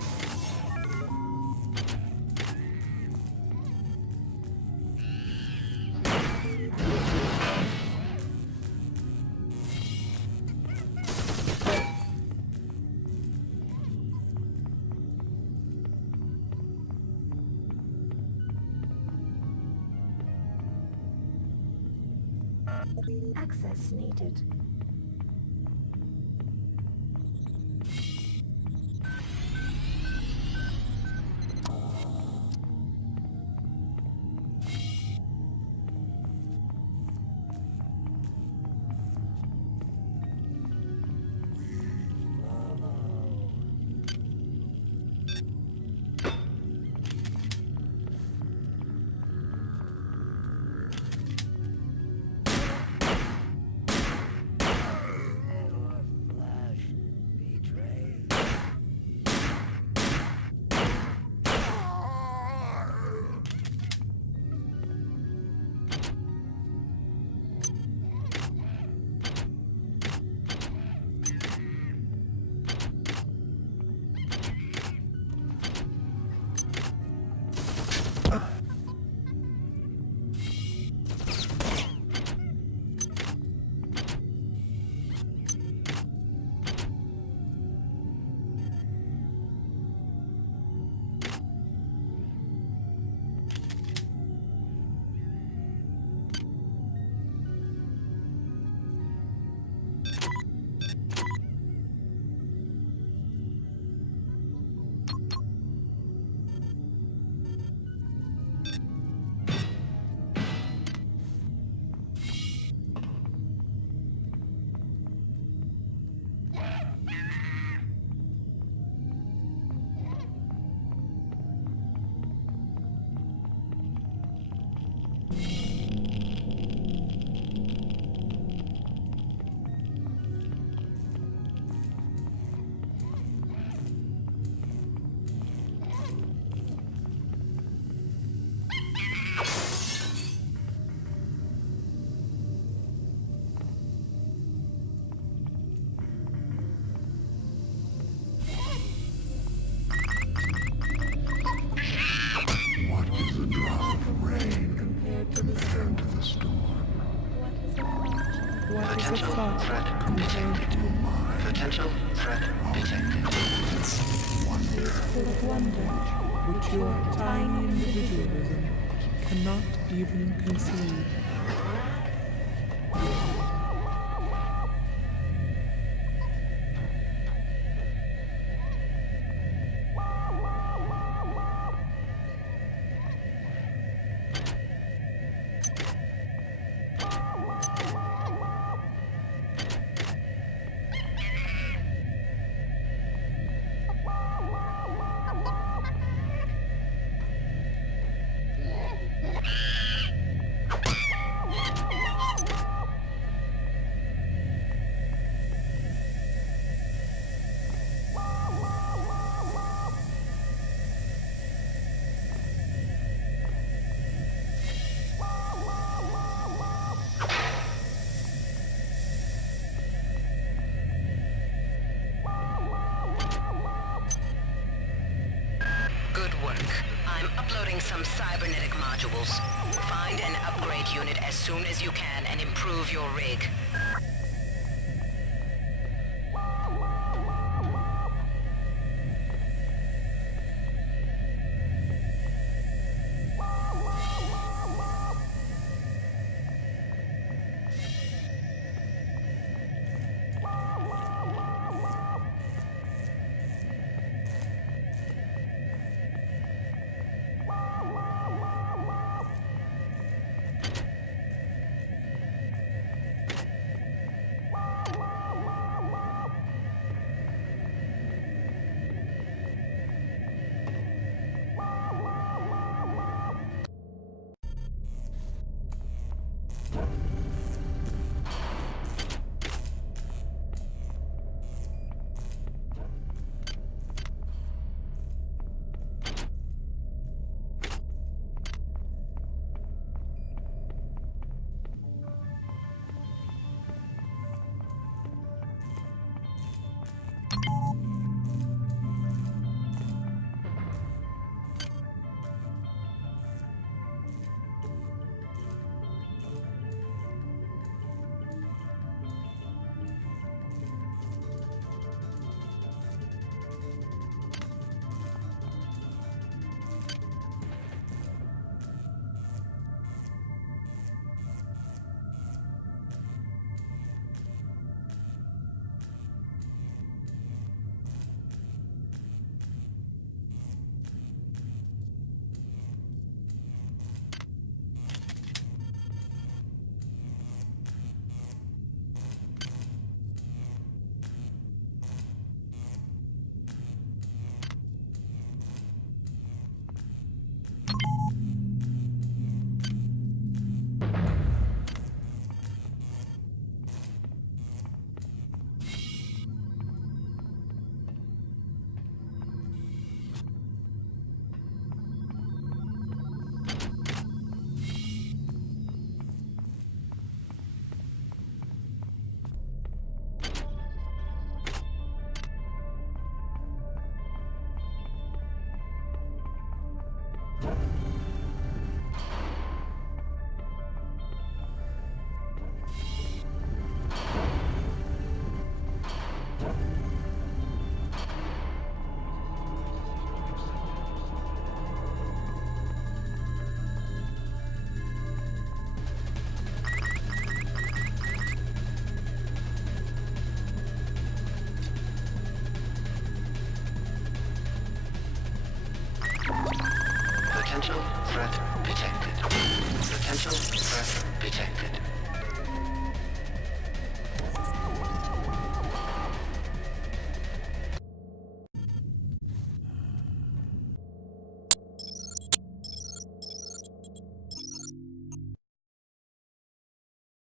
Access needed. detected. Potential threat detected. Full of wonder, which your tiny individualism cannot even conceive. Some cybernetic modules. Find and upgrade unit as soon as you can and improve your rig. Potential threat detected. Potential threat detected.